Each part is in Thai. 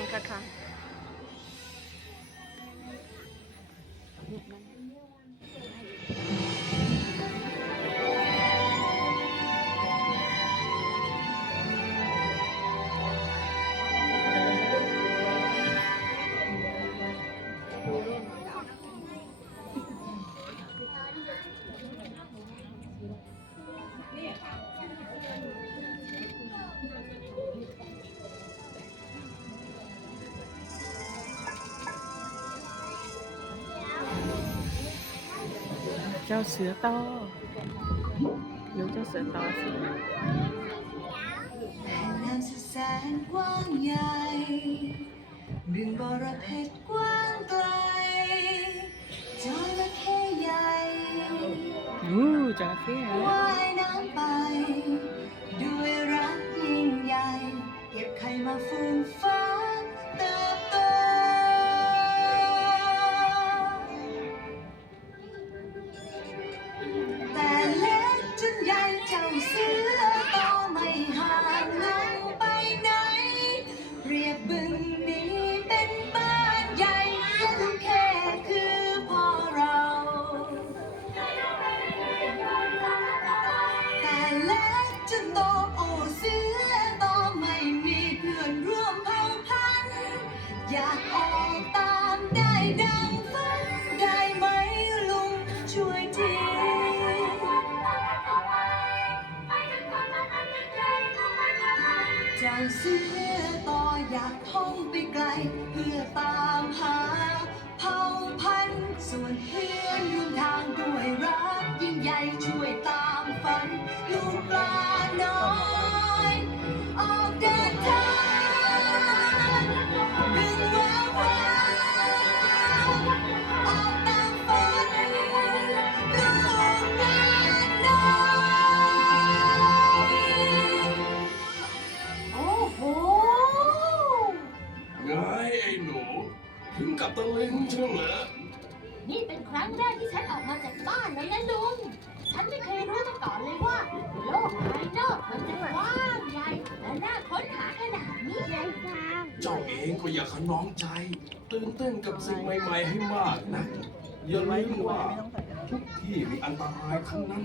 างค่ เจ้าเสือต่อดูเจ้าเสือต่อสิแผ่นน้ำสุดแสนกว้างใหญ่บึงบรเพชรกว้างไกลจระเข้ใหญ่อู้จระเข้เหรอว่ายน้ำไปด้วยรักยิ่งใหญ่ เก็บไข่มาฟูมฟ้า เจ้าเสือต่ออยากท่องไปไกล เพื่อตามหาเผ่าพันธุ์ส่วนเพื่อนร่วมทางด้วยรักยิ่งใหญ่ช่วยตามฝันลูกหลาน เชียวเหรอนี่เป็นครั้งแรกที่ฉันออกมาจากบ้านเลยนะลุง ฉันไม่เคยรู้มาก่อนเลยว่า โลกภายนอกมันจะกว้างใหญ่และน่าค้นหาขนาดนี้เลยจ้าเจ้าเองก็อย่าขนองใจ ตื่นเต้นกับสิ่งใหม่ ๆ ให้มากนะ อย่าลืมว่า ทุกที่มีอันตรายทั้งนั้น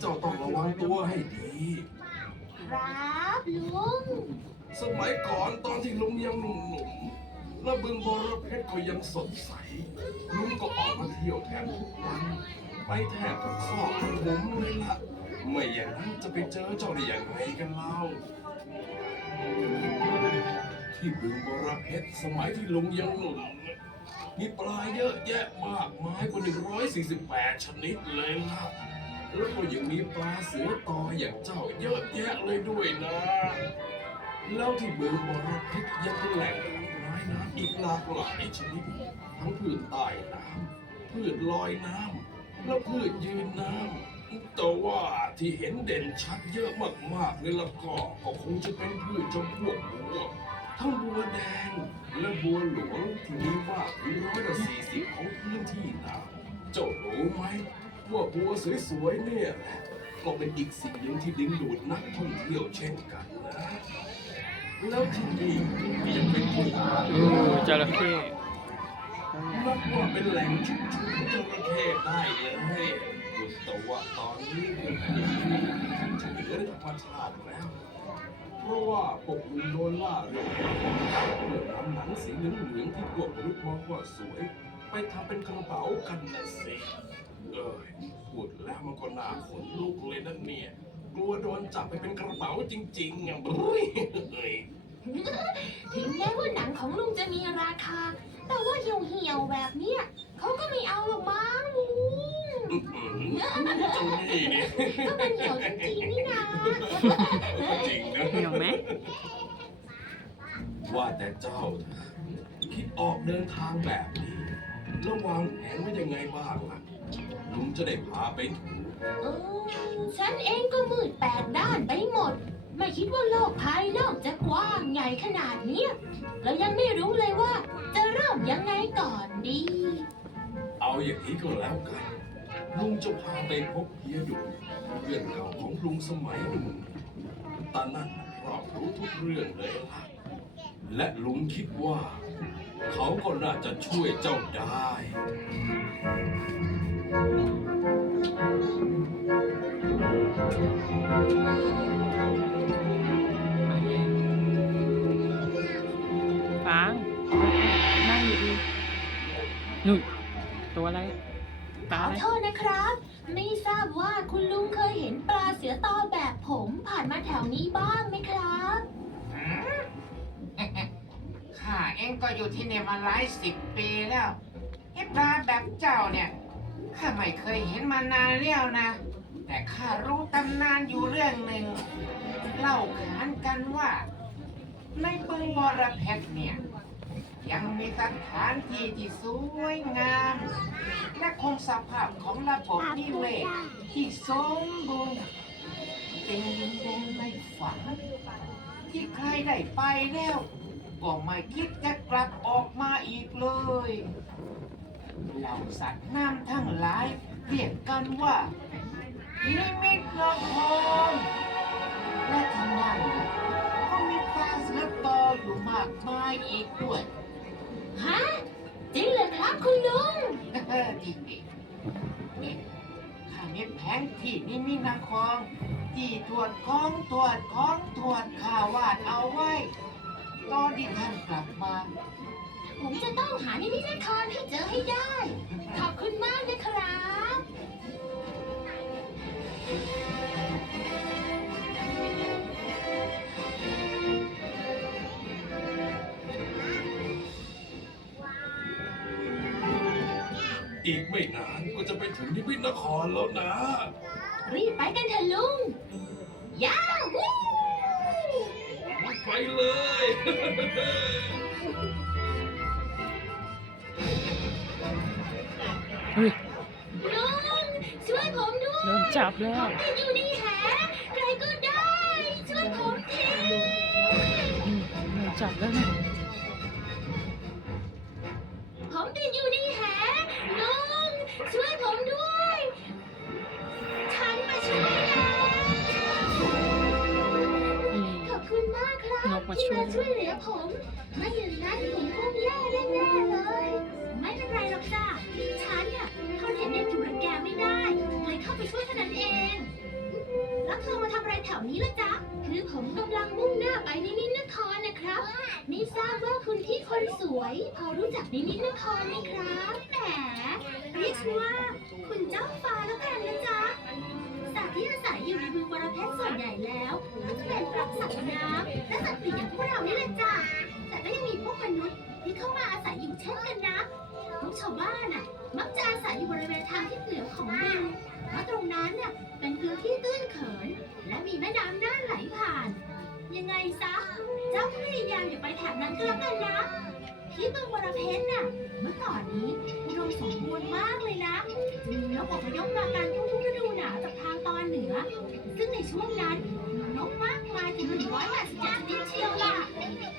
เจ้าต้องระวังตัวให้ดี ครับลุง สมัยก่อนตอนที่ลุงยังหนุ่มๆ และบึงบรเพชรก็ยังสดใส ลุงก็ออกมาเที่ยวแทนทุกวัน ไปแทบทุกข้อของผมเลยล่ะ ไม่อย่างนั้นจะไปเจอเจ้าได้อย่างไรกันเล่า ที่บึงบรเพชรสมัยที่ลุงยังหนุ่มมีปลาเยอะแยะมากมายกว่า 148 ชนิดเลยล่ะแล้วก็ยังมีปลาเสือต่ออย่างเจ้าเยอะแยะเลยด้วยนะ แล้วที่บึงบรเพชรยังเป็นแหล่งทำไม้น้ำอีก หลากหลายชนิด ทั้งพืชใต้น้ำพืชลอยน้ำและพืชยืนน้ำแต่ว่าที่เห็นเด่นชัดเยอะมากๆเลยละก็ก็คงจะเป็นพืชจำพวกบัวทั้งบัวแดงและบัวหลวงที่มีมาถึงร้อยละสี่สิบของพื้นที่น้ำเจ้ารู้ไหมว่าบัวสวยๆเนี่ยก็เป็นอีกสิ่งหนึ่งที่ดึงดูดนักท่องเที่ยวเช่นกันนะ แล้วที่นี่ก็ยังเป็นที่อู้จระเข้นับว่าเป็นแหล่งชุมชนจระเข้ได้เลยแต่ว่าตอนนี้ผมจะเหลือในธรรมชาติแล้วเพราะว่าพวกลุงโดนล่าเรื่องเพื่อนำหนังสีเหลืองๆที่พวกมนุษย์มองว่าสวย ไปทำเป็นกระเป๋ากันนะสิเอ้ยพูดแล้วมันก็น่าขนลุกเลยนั่นเนี่ย กลัวโดนจับไปเป็นกระเป๋าจริงๆอะบุ้ยเฮ้ยถึงแม้ว่าหนังของลุงจะมีราคา แต่ว่าเหี่ยวๆแบบเนี้ยเขาก็ไม่เอาหรอกมั้งลุง อื้อหือเจ้านี่เนี่ยก็มันเหี่ยวจริงๆนี่นะจริงนะเหี่ยวไหม ว่าแต่เจ้าเถอะคิดออกเดินทางแบบนี้แล้ววางแผนไว้ยังไงบ้างล่ะลุงจะได้พาไปถูก เออฉันเองก็มืดแปดด้านไปหมด ไม่คิดว่าโลกภายนอกจะกว้างใหญ่ขนาดเนี้ยเรายังไม่รู้เลยว่า จะเริ่มยังไงก่อนดี เอาอย่างนี้ก็แล้วกันลุงจะพาไปพบเฮียดุเพื่อนเก่าของลุงสมัยหนุ่มตานั่นรอบรู้ทุกเรื่องเลยล่ะและลุงคิดว่า เขาก็น่าจะช่วยเจ้าได้ องก็อยู่ที่เนี่ยมาหลายสิบปีแล้วไอ้ปลาแบบเจ้าเนี่ยข้าไม่เคยเห็นมานานแล้วนะ แต่ข้ารู้ตำนานอยู่เรื่องหนึ่งเล่าขานกันว่า ในบึงบรเพชรเนี่ยยังมีสถานที่ที่สวยงาม และคงสภาพของระบบนิเวศที่สมบูรณ์เป็นดินแดนในฝันที่ใครได้ไปแล้ว ก็ไม่คิดจะกลับออกมาอีกเลยเหล่าสัตว์น้ำทั้งหลายเรียกกันว่านิมิตนครและที่นั่นก็มีปลาเสือโตออยู่มากมายอีกด้วยฮะจริงเหรอครับคุณลุงเออจริงดินี่ข้ามีแผนที่นิมิตนครที่ตรวจของตรวจของตรวจข่าววาดเอาไว้ ตอนที่ท่านกลับมา ผมจะต้องหานิมิตนครให้เจอให้ได้ ขอบคุณมากนะครับ อีกไม่นานก็จะไปถึงนิมิตนครแล้วนะ รีบไปกันเถอะลุงยาวูไปเลย เฮ้ยลุงช่วยผมด้วยโดนจับแล้ผวมติดอยู่ในแหใครก็ได้ ช่วยผมที อืมโดนจับแล้วนะ ที่ช่วยมาช่วยเหลือผมไม่อย่างนั้นผมคงแย่แน่ๆเลย ไม่เป็นไรหรอกจ้ะฉันเนี่ยทนเห็นเด็กถูกรังแกไม่ได้เลยเข้าไปช่วยเท่านั้นเอง แล้วเธอมาทำอะไรแถวนี้ล่ะจ๊ะคือผมกำลังมุ่งหน้าไปนิมิตนครนะครับ ไม่ทราบว่าคุณพี่คนสวย พอรู้จักนิมิตนครไหมครับแหมเรียกว่าคุณเจ้าฟ้าแล้วกันนะจ๊ะ ที่อาศัยอยู่ในบึงบรเพชรส่วนใหญ่แล้วก็จะเป็นพวกสัตว์น้ำและสัตว์ปีกอย่างพวกเรานี่แหละจ้ะแต่ก็ยังมีพวกมนุษย์ที่เข้ามาอาศัยอยู่เช่นกันนะพวกชาวบ้านน่ะ มักจะอาศัยอยู่บริเวณทางทิศเหนือของบึงเพราะตรงนั้นน่ะเป็นพื้นที่ตื้นเขิน และมีแม่น้ำน่านไหลผ่าน ยังไงซะเจ้าพยายามอย่าไปแถบนั้นก็แล้วกันนะที่บึงบรเพชรน่ะเมื่อก่อนนี้อุดมสมบูรณ์มากเลยนะจะมีนกอพยพมากันทุกฤดูหนาวจากทาง ตอนเหนือ ซึ่งในช่วงนั้นนกมากมายถึง187ชนิดเชียวล่ะ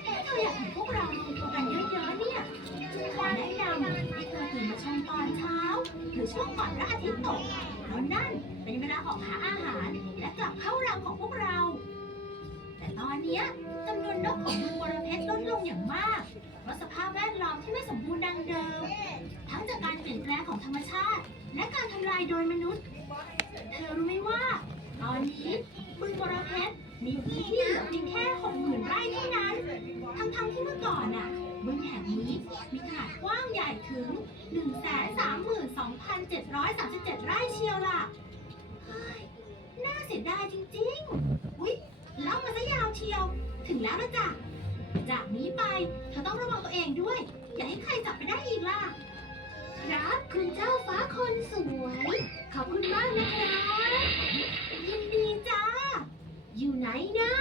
ถ้าเธออยากเห็นพวกเรารวมตัวกันเยอะๆเนี่ยฉันขอแนะนำให้เธอตื่นมาชมตอนเช้า หรือช่วงก่อนพระอาทิตย์ตกเพราะนั่นเป็นเวลาออกหาอาหารและกลับเข้ารังของพวกเรา แต่ตอนเนี้ยจำนวนนกของเมืองบรเพชรลดลงอย่างมากเพราะสภาพแวดล้อมที่ไม่สมบูรณ์ดัง ธรรมชาติ และการทำลายโดยมนุษย์ เธอรู้ไหมว่า ตอนนี้บึงบรเพชรมีพื้นที่เหลือเพียงแค่หกหมื่นไร่เท่านั้น ทั้งๆที่เมื่อก่อนน่ะบึงแห่งนี้มีขนาดกว้างใหญ่ถึง 132,737 ไร่เชียวล่ะเฮ้ยน่าเสียดายจริงๆ อุ๊ยเล่ามาซะยาวเชียว ถึงแล้วละจ้ะ จากนี้ไปเธอต้องระวังตัวเองด้วย อย่าให้ใครจับไปได้อีกล่ะ ครับ คุณเจ้าฟ้าคนสวย ขอบคุณมากนะครับยินดีจ้า อยู่ไหนนะ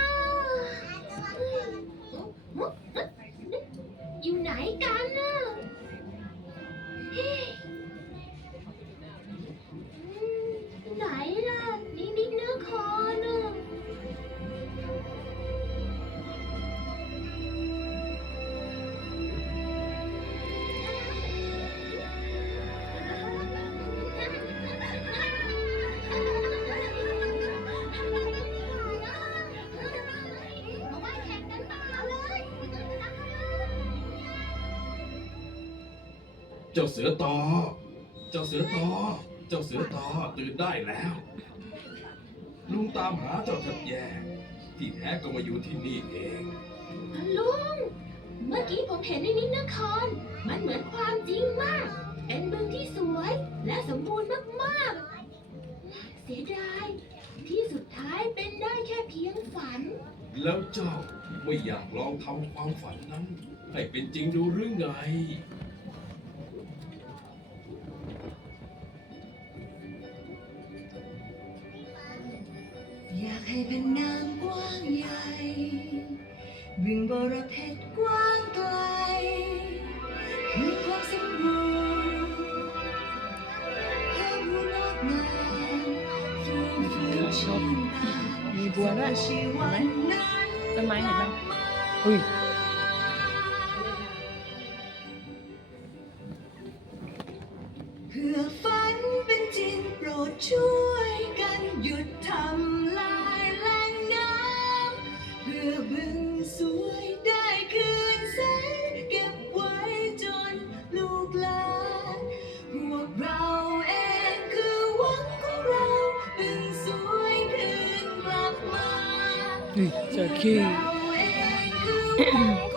อยู่ไหนกันน่ะ เจ้าเสือต่อเจ้าเสือต่อเจ้าเสือต่อตื่นได้แล้ว ลุงตามหาเจ้าแทบแย่ที่แท้ก็มาอยู่ที่นี่เอง ลุง เมื่อกี้ผมเห็นในนินคร มันเหมือนความจริงมาก เป็นเมืองที่สวยและสมบูรณ์มากๆ เสียดายที่สุดท้ายเป็นได้แค่เพียงฝัน แล้วเจ้าไม่อยากลองทำความฝันนั้น ให้เป็นจริงดูหรือไง อยากให้เป็นน้ำกว้างใหญ่บึงบรเพชรกว้างไกล คือความสมบูรณ์ภาพรวมงดงามฟูฟูชื่นตามีบัวด้วยชีวันนั้นต้นไม้เห็นไหมอุ้ย คืนก